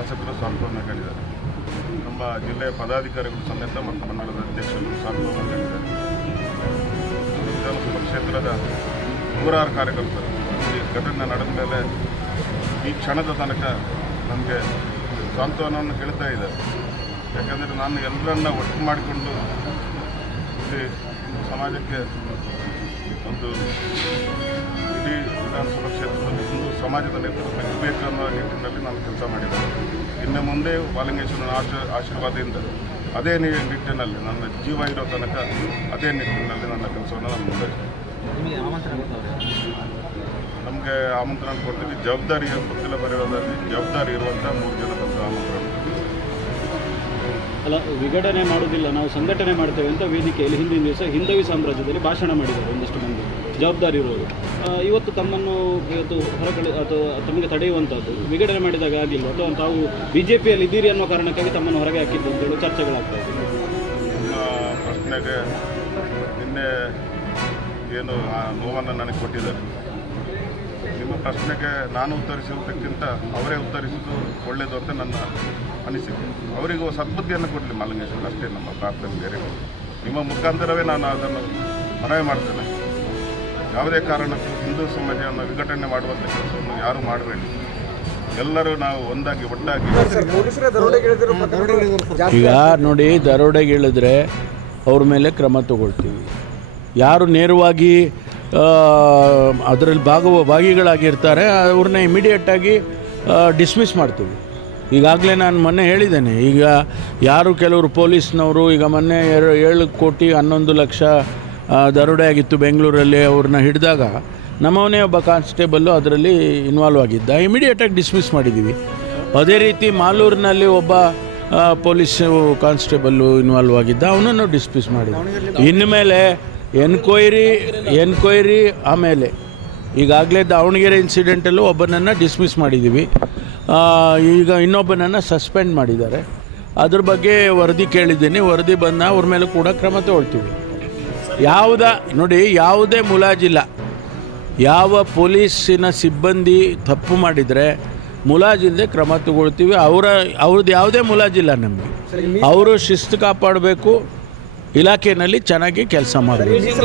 ಶಾಸಕರು ಸಾಂತ್ವನ ಹೇಳಿದ್ದಾರೆ. ನಮ್ಮ ಜಿಲ್ಲೆಯ ಪದಾಧಿಕಾರಿಗಳು ಸಮೇತ ಮತ್ತು ಮಂಡಲದ ಅಧ್ಯಕ್ಷರು ಸಾಂತ್ವನ ಹೇಳಿದ್ದಾರೆ. ವಿಧಾನಸಭಾ ಕ್ಷೇತ್ರದ ನೂರಾರು ಕಾರ್ಯಕರ್ತರು ಈ ಘಟನೆ ನಡೆದ ಮೇಲೆ ಈ ಕ್ಷಣದ ತನಕ ನಮಗೆ ಸಾಂತ್ವನವನ್ನು ಹೇಳ್ತಾ ಇದ್ದಾರೆ. ಯಾಕಂದರೆ ನಾನು ಎಲ್ಲರನ್ನ ಒಟ್ಟು ಮಾಡಿಕೊಂಡು ಇಲ್ಲಿ ಸಮಾಜಕ್ಕೆ ಒಂದು ಇಡೀ ವಿಧಾನಸಭಾ ಕ್ಷೇತ್ರದಲ್ಲಿ ಹಿಂದೂ ಸಮಾಜದ ನೇತೃತ್ವ ಇರಬೇಕು ಅನ್ನೋ ನಿಟ್ಟಿನಲ್ಲಿ ನಾನು ಕೆಲಸ ಮಾಡಿದ್ದೇನೆ. ಇನ್ನು ಮುಂದೆ ಬಾಲಿಂಗೇಶ್ವರನ ಆಶೀರ್ವಾದದಿಂದ ಅದೇ ನಿಟ್ಟಿನಲ್ಲಿ ನನ್ನ ಜೀವ ಇರೋ ತನಕ ಅದೇ ನಿಟ್ಟಿನಲ್ಲಿ ನನ್ನ ಕೆಲಸವನ್ನು ನಾನು ಮುಂದುವರಿಸ್ತೇನೆ. ನಮಗೆ ಆಮಂತ್ರಣ ಕೊಡ್ತೀವಿ. ಜವಾಬ್ದಾರಿ ಗೊತ್ತಿಲ್ಲ ಬರೆಯೋದ್ರಲ್ಲಿ ಜವಾಬ್ದಾರಿ ಇರುವಂಥ 3 ಜನ ಬಂದು ಆಮಂತ್ರಣ ಅಲ್ಲ, ವಿಘಟನೆ ಮಾಡೋದಿಲ್ಲ, ನಾವು ಸಂಘಟನೆ ಮಾಡ್ತೇವೆ ಅಂತ ವೇದಿಕೆಯಲ್ಲಿ ಹಿಂದಿನ ದಿವಸ ಹಿಂದವಿ ಸಾಮ್ರಾಜ್ಯದಲ್ಲಿ ಭಾಷಣ ಮಾಡಿದ್ದಾರೆ ಒಂದಷ್ಟು ಮಂದಿ ಜವಾಬ್ದಾರಿ ಇರೋರು. ಇವತ್ತು ತಮ್ಮನ್ನು ಹೊರಗಡೆ ಅಥವಾ ತಮಗೆ ತಡೆಯುವಂಥದ್ದು ವಿಘಟನೆ ಮಾಡಿದಾಗ ಆಗಿಲ್ಲ ಅಥವಾ ತಾವು BJPಯಲ್ಲಿ ಇದ್ದೀರಿ ಅನ್ನೋ ಕಾರಣಕ್ಕಾಗಿ ತಮ್ಮನ್ನು ಹೊರಗೆ ಹಾಕಿದ್ದು ಅಂತೇಳಿ ಚರ್ಚೆಗಳಾಗ್ತಾ ಇದೆ. ನಿಮ್ಮ ಪ್ರಶ್ನೆಗೆ ನಿನ್ನೆ ಏನು ನೋವನ್ನು ನನಗೆ ಕೊಟ್ಟಿದ್ದಾರೆ. ನಿಮ್ಮ ಪ್ರಶ್ನೆಗೆ ನಾನು ಉತ್ತರಿಸುವುದಕ್ಕಿಂತ ಅವರೇ ಉತ್ತರಿಸುವುದು ಒಳ್ಳೆಯದು ಅಂತ ನನ್ನ ಅನಿಸಿಕೆ. ಅವರಿಗೂ ಸದ್ಬುದ್ಧಿಯನ್ನು ಕೊಡಲಿ ಬಾಲಿಂಗೇಶ್ವರ, ಅಷ್ಟೇ ನಮ್ಮ ಪ್ರಾರ್ಥನೆ. ಬೇರೆ ನಿಮ್ಮ ಮುಖಾಂತರವೇ ನಾನು ಅದನ್ನು ಮನವಿ ಮಾಡ್ತೇನೆ. ಯಾವುದೇ ಕಾರಣಕ್ಕೂ ಹಿಂದೂ ಸಮಾಜವನ್ನು ವಿಘಟನೆ ಮಾಡುವಂಥ ಕೆಲಸವನ್ನು ಯಾರೂ ಮಾಡಬೇಡಿ. ಎಲ್ಲರೂ ನಾವು ಒಂದಾಗಿ ಒಟ್ಟಾಗಿ. ಈಗ ನೋಡಿ, ದರೋಡೆಗಿಳಿದ್ರೆ ಅವ್ರ ಮೇಲೆ ಕ್ರಮ ತಗೊಳ್ತೀವಿ. ಯಾರು ನೇರವಾಗಿ ಅದರಲ್ಲಿ ಭಾಗಿಗಳಾಗಿರ್ತಾರೆ ಅವ್ರನ್ನ ಇಮಿಡಿಯೇಟಾಗಿ ಡಿಸ್ಮಿಸ್ ಮಾಡ್ತೀವಿ. ಈಗಾಗಲೇ ನಾನು ಮೊನ್ನೆ ಹೇಳಿದ್ದೇನೆ. ಈಗ ಯಾರು ಕೆಲವರು ಪೊಲೀಸ್ನವರು ಈಗ ಮೊನ್ನೆ 7 ಕೋಟಿ 11 ಲಕ್ಷ ದರೋಡೆ ಆಗಿತ್ತು ಬೆಂಗಳೂರಲ್ಲಿ, ಅವ್ರನ್ನ ಹಿಡಿದಾಗ ನಮ್ಮವನೇ ಒಬ್ಬ ಕಾನ್ಸ್ಟೇಬಲ್ಲು ಅದರಲ್ಲಿ ಇನ್ವಾಲ್ವ್ ಆಗಿದ್ದ, ಇಮಿಡಿಯೇಟಾಗಿ ಡಿಸ್ಮಿಸ್ ಮಾಡಿದ್ದೀವಿ. ಅದೇ ರೀತಿ ಮಾಲೂರಿನಲ್ಲಿ ಒಬ್ಬ ಪೊಲೀಸ್ ಕಾನ್ಸ್ಟೇಬಲ್ಲು ಇನ್ವಾಲ್ವ್ ಆಗಿದ್ದ, ಅವನನ್ನು ಡಿಸ್ಮಿಸ್ ಮಾಡಿದ್ವಿ. ಇನ್ಮೇಲೆ ಎನ್ಕ್ವೈರಿ ಆಮೇಲೆ ಈಗಾಗಲೇ ದಾವಣಗೆರೆ ಇನ್ಸಿಡೆಂಟಲ್ಲೂ ಒಬ್ಬನನ್ನು ಡಿಸ್ಮಿಸ್ ಮಾಡಿದ್ದೀವಿ. ಈಗ ಇನ್ನೊಬ್ಬನನ್ನು ಸಸ್ಪೆಂಡ್ ಮಾಡಿದ್ದಾರೆ. ಅದ್ರ ಬಗ್ಗೆ ವರದಿ ಕೇಳಿದ್ದೀನಿ. ವರದಿ ಬಂದ ಅವ್ರ ಮೇಲೆ ಕೂಡ ಕ್ರಮ ತಗೊಳ್ತೀವಿ. ಯಾವುದೇ ಮುಲಾಜಿಲ್ಲ. ಯಾವ ಪೊಲೀಸಿನ ಸಿಬ್ಬಂದಿ ತಪ್ಪು ಮಾಡಿದರೆ ಮುಲಾಜಿಲ್ಲದೆ ಕ್ರಮ ತಗೊಳ್ತೀವಿ. ಅವ್ರದ್ದು ಯಾವುದೇ ಮುಲಾಜಿಲ್ಲ ನಮಗೆ. ಅವರು ಶಿಸ್ತು ಕಾಪಾಡಬೇಕು, ಇಲಾಖೆಯಲ್ಲಿ ಚೆನ್ನಾಗಿ ಕೆಲಸ ಮಾಡಬೇಕು.